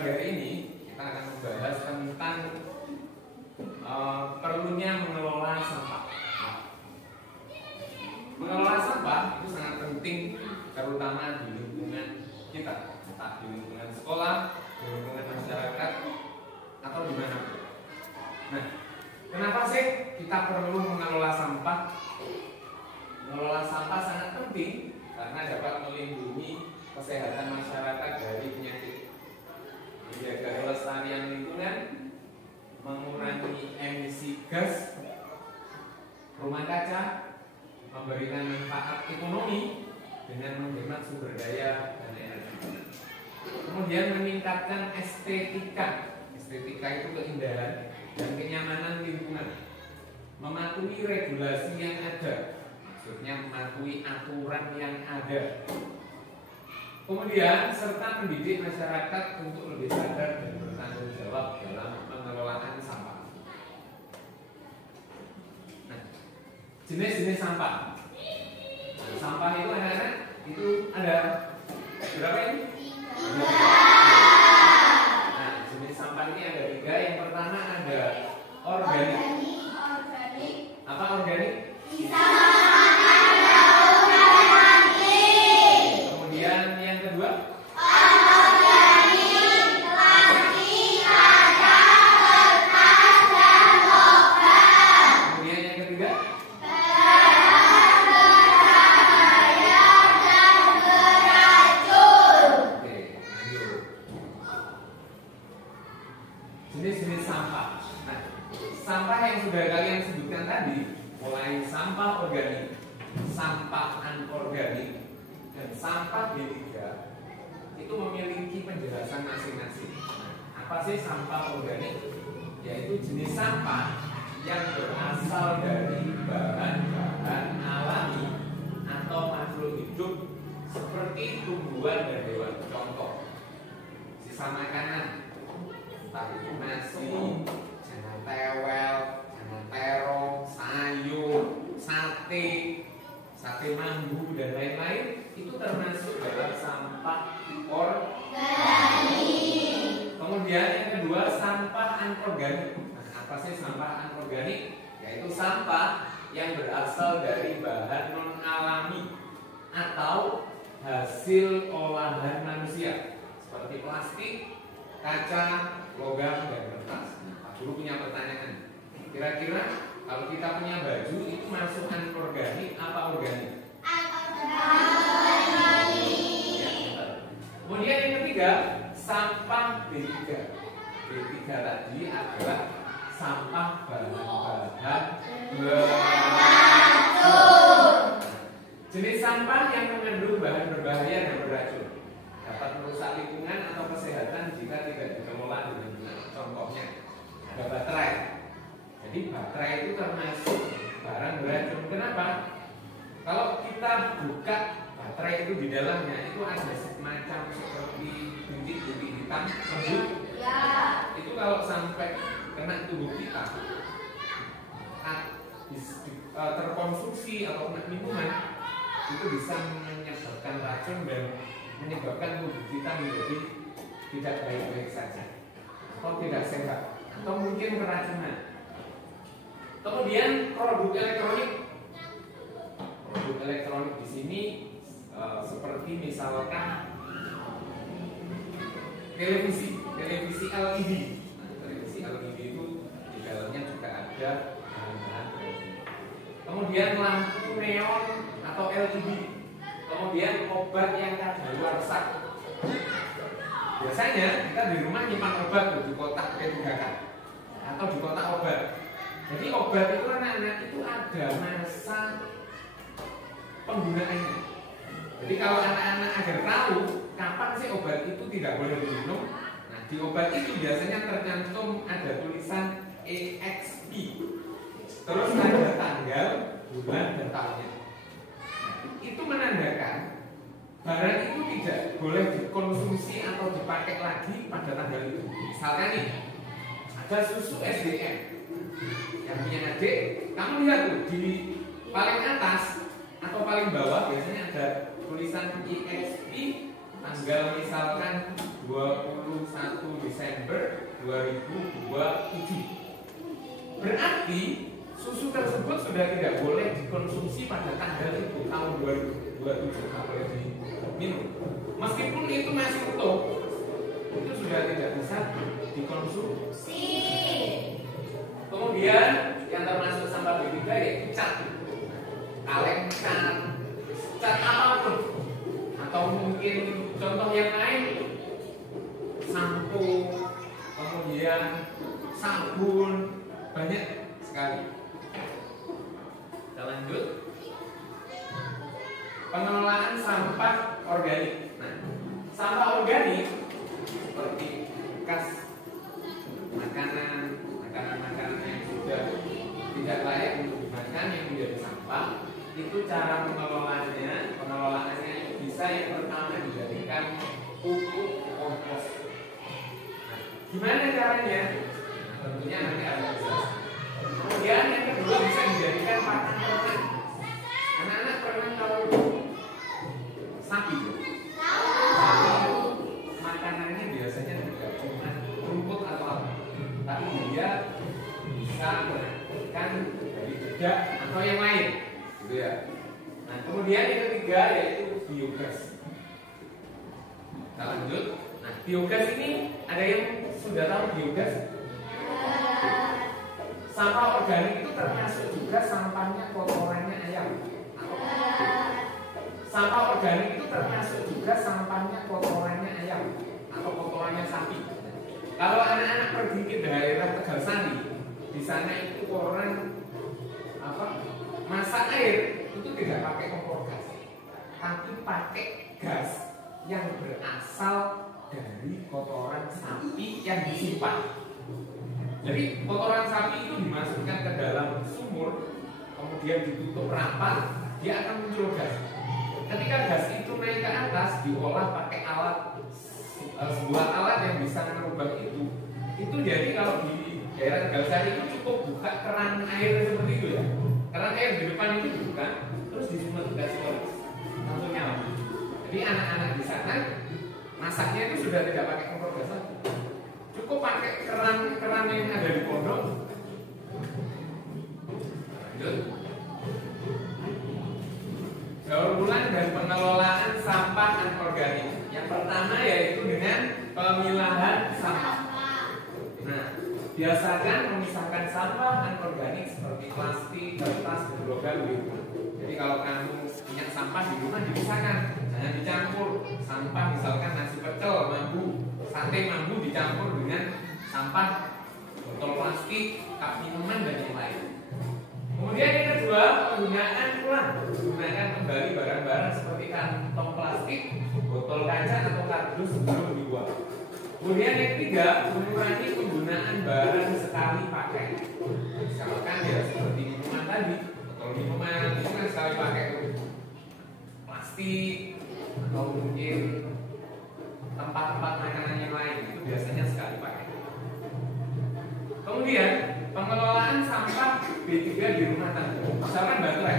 pagi hari ini kita akan membahas tentang perlunya mengelola sampah. Mengelola sampah itu sangat penting, terutama di lingkungan kita, entah di lingkungan sekolah, di lingkungan masyarakat, atau di mana pun. Nah, kenapa sih kita perlu mengelola sampah? Mengelola sampah sangat penting karena dapat melindungi kesehatan masyarakat dari penyakit, menjaga kelestarian lingkungan, mengurangi emisi gas rumah kaca, memberikan manfaat ekonomi dengan menghemat sumber daya dan energi. Kemudian meningkatkan estetika. Estetika itu keindahan dan kenyamanan lingkungan. Mematuhi regulasi yang ada, maksudnya mematuhi aturan yang ada. Kemudian serta mendidik masyarakat untuk lebih sadar dan bertanggung jawab dalam pengelolaan sampah. Nah, jenis-jenis sampah. Nah, sampah itu anak-anak itu ada berapa ini? Nah, jenis sampah ini ada 3. Yang pertama ada organik. Apa organik? Kemudian yang kedua? Kemudian yang ketiga? Jenis-jenis sampah. Nah, sampah yang sudah kalian sebutkan tadi, mulai sampah organik, sampah anorganik, dan sampah B3 itu memiliki penjelasan masing-masing. Nah, apa sih sampah organik? Yaitu jenis sampah yang berasal dari bahan-bahan alami atau makhluk hidup seperti tumbuhan dan hewan. Contoh, sisa makanan, entah itu nasi, jangan tewel, jangan terong, sayur, sate mambu dan lain-lain itu termasuk dalam sampah organik. Kemudian yang kedua sampah anorganik. Nah, apa sih sampah anorganik? Yaitu sampah yang berasal dari bahan non alami atau hasil olahan manusia seperti plastik, kaca, logam, dan kertas. Nah, Pak Guru punya pertanyaan. Kira-kira kalau kita punya baju itu masuk anorganik apa organik? Ya, kemudian yang ketiga, sampah B3. B3 tadi adalah sampah bahan-bahan beracun. Jenis sampah yang mengandung bahan berbahaya dan beracun dapat merusak lingkungan atau kesehatan jika tidak dikelola dengan benar. Contohnya ada baterai. Jadi baterai itu termasuk barang beracun. Kenapa? Kalau kita buka baterai itu di dalamnya itu ada semacam seperti bintik-bintik hitam lembut. Itu kalau sampai kena tubuh kita, terkonsumsi atau kena minuman, itu bisa menyebabkan racun dan menyebabkan tubuh kita menjadi tidak baik-baik saja atau tidak sehat atau mungkin keracunan. Kemudian produk elektronik. Produk elektronik di sini seperti misalkan televisi LED. Nah, televisi LED itu di dalamnya juga ada bahan-bahan beracun. Kemudian lampu neon atau LED. Kemudian obat yang kadaluarsa. Biasanya kita di rumah nyimpan obat di kotak P3K atau di kotak obat. Jadi obat itu anak-anak itu ada masa penggunaannya. Jadi kalau anak-anak agar tahu kapan sih obat itu tidak boleh diminum, nah di obat itu biasanya tercantum ada tulisan EXP. Terus ada tanggal, bulan, dan tahunnya. Itu menandakan barang itu tidak boleh dikonsumsi atau dipakai lagi pada tanggal itu. Misalkan nih, ada susu SDM yang punya adik, kamu lihat tuh di paling atas atau paling bawah biasanya ada tulisan EXP tanggal misalkan 21 2027. Berarti susu tersebut sudah tidak boleh dikonsumsi pada tanggal itu, tahun 2027, tidak boleh diminum. Meskipun itu masih utuh, itu sudah tidak bisa dikonsumsi. Kemudian yang termasuk sampah B3 yaitu cat, kaleng cat apapun, atau mungkin contoh yang lain, sampo, kemudian sabun, banyak sekali. Kita lanjut. Pengelolaan sampah organik. Nah, sampah organik seperti bekas makanan yang sudah tidak layak untuk dimakan yang menjadi sampah, itu cara pengelolaannya bisa yang pertama dijadikan pupuk kompos. Nah, gimana caranya? Nah, tentunya nanti ada jelas. Kemudian yang kedua bisa dijadikan pakan ternak. Anak-anak pernah tahu sapi? Tahu. Makanannya biasanya tidak cuma rumput atau apa, tapi dia bisa menghasilkan dari dedak atau yang lain, gitu ya. Nah, kemudian yang ketiga yaitu biogas. Kita lanjut. Nah, biogas ini ada yang sudah tahu biogas? Sampah organik itu termasuk juga sampahnya kotorannya ayam. Sampah organik itu termasuk juga sampahnya kotorannya ayam atau kotorannya sapi. Kalau anak-anak pergi ke daerah Tegalsari, di sana itu orang masak air itu tidak pakai kompor gas, tapi pakai gas yang berasal dari kotoran sapi yang disimpan. Jadi kotoran sapi itu dimasukkan ke dalam sumur, kemudian ditutup rapat, dia akan muncul gas. Ketika gas itu naik ke atas, diolah pakai alat, sebuah alat yang bisa merubah itu. Itu jadi kalau di daerah Tegalsari itu cukup buka keran air seperti itu ya. Keran air di depan itu dibuka, terus disemprot gas langsung nyala. Jadi anak-anak di sana masaknya itu sudah tidak pakai kompor gas lagi. Cukup pakai keran yang ada di pondok. Lanjut. Daur ulang dan pengelolaan sampah anorganik. Yang pertama yaitu dengan pemilahan sampah. Nah, biasakan memisahkan sampah anorganik seperti plastik, kertas, dan logam di rumah. Jadi kalau kamu punya sampah di rumah dipisahkan, jangan dicampur. Sampah misalkan nasi pecel, mambu, sate mambu dicampur dengan sampah botol plastik, cup minuman dan yang lain. Kemudian yang kedua, penggunaan ulang. Gunakan kembali barang-barang seperti kantong plastik, botol kaca atau kardus sebelum dibuang. Kemudian yang ketiga, mengurangi penggunaan barang sekali pakai. Misalkan ya seperti minuman tadi, botol minuman itu kan sekali pakai, plastik atau mungkin tempat-tempat makanan yang lain itu biasanya sekali pakai. Kemudian pengelolaan sampah B3 di rumah tangga. Misalkan baterai,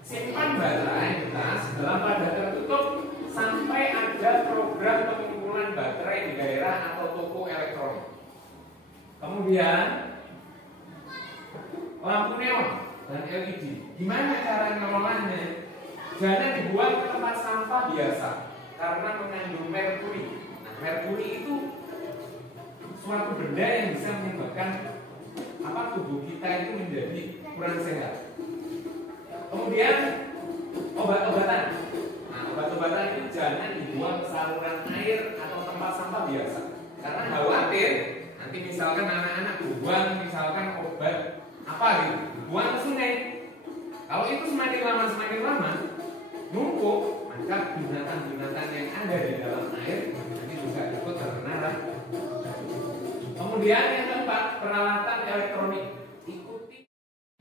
simpan baterai di tas dalam wadah tertutup sampai ada program pengumpulan baterai di daerah atau toko elektronik. Kemudian lampu neon dan LED. Gimana cara mengelolanya? Jangan dibuang ke tempat sampah biasa karena mengandung merkuri. Nah, merkuri itu suatu benda yang bisa menyebabkan tubuh kita itu menjadi kurang sehat. Kemudian obat-obatan. Nah, obat-obatan itu jangan dibuang ke saluran air atau tempat sampah biasa. Karena khawatir nanti misalkan anak-anak buang misalkan obat gitu, buang ke sungai. Kalau itu semakin lama numpuk, maka binatang-binatang yang ada di dalam air nanti juga ikut terkena. Kemudian yang keempat, peralatan elektronik. Ikuti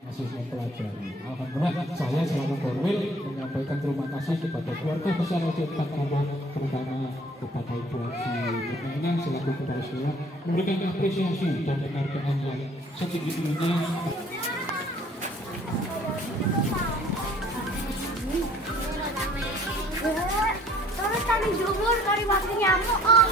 masih mempelajari. Alhamdulillah, saya selaku Korwil menyampaikan terima kasih kepada keluarga besar Ojo Takama, terutama kepada Ibu Haji Mutmainah selaku kepala sekolah, memberikan apresiasi dan penghargaan yang setinggi-tingginya. Terus tadi jubur, tadi waktu nyamuk, Om.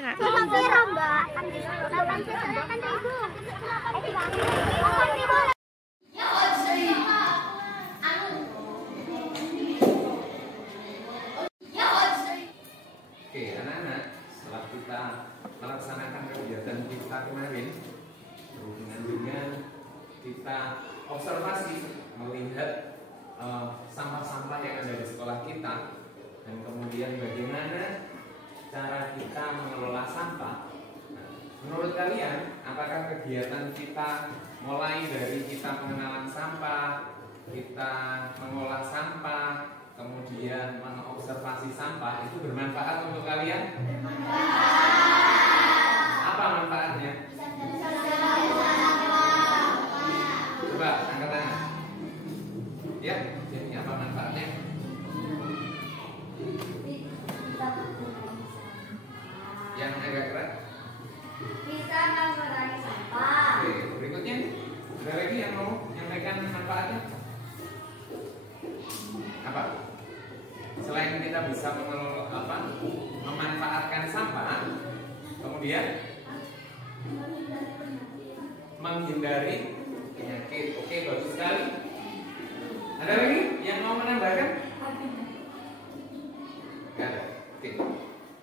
Enak. Kira Mbak, kan Ibu. Oke, anak-anak, setelah kita melaksanakan kegiatan kita kemarin berhubungan dengan kita observasi melihat sampah-sampah yang ada di sekolah kita, dan kemudian bagaimana cara kita mengelola sampah. Nah, menurut kalian, apakah kegiatan kita mulai dari kita pengenalan sampah, kita mengolah sampah, kemudian mengobservasi sampah itu bermanfaat untuk kalian? Apa manfaatnya? Coba angkat tangan. Ya, jadi apa manfaatnya? Yang agak berat? Bisa mengurangi sampah. Oke, berikutnya ada lagi yang mau menyampaikan manfaatnya? Apa? Selain kita bisa memanfaatkan sampah, kemudian menghindari penyakit. Oke, bagus sekali. Ada lagi yang mau menambahkan? Gak ada. Oke.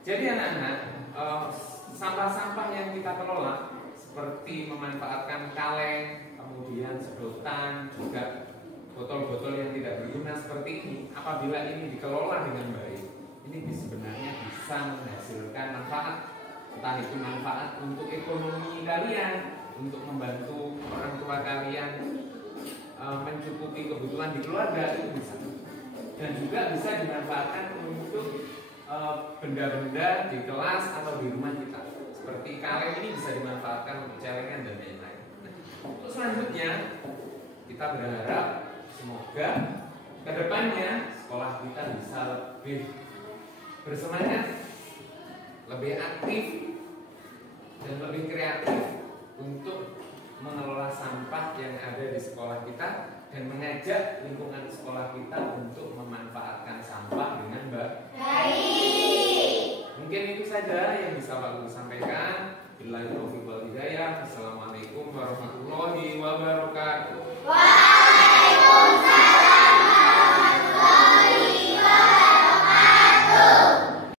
Jadi anak-anak, sampah-sampah yang kita kelola seperti memanfaatkan kaleng, kemudian sedotan, juga botol-botol yang tidak berguna seperti ini, apabila ini dikelola dengan baik, ini sebenarnya bisa menghasilkan manfaat. Entah itu manfaat untuk ekonomi kalian, untuk membantu orang tua kalian mencukupi kebutuhan di keluarga, itu bisa. Dan juga bisa dimanfaatkan untuk benda-benda di kelas atau di rumah kita. Seperti kaleng ini bisa dimanfaatkan untuk celengan dan lain-lain. Nah, untuk selanjutnya kita berharap semoga kedepannya sekolah kita bisa lebih bersemangat, lebih aktif, dan lebih kreatif untuk mengelola sampah yang ada di sekolah kita dan mengajak lingkungan sekolah kita untuk memanfaatkan sampah dengan baik. Mungkin itu saja yang bisa Pak Guru sampaikan. Billahi taufiq wal hidayah. Assalamualaikum warahmatullahi wabarakatuh.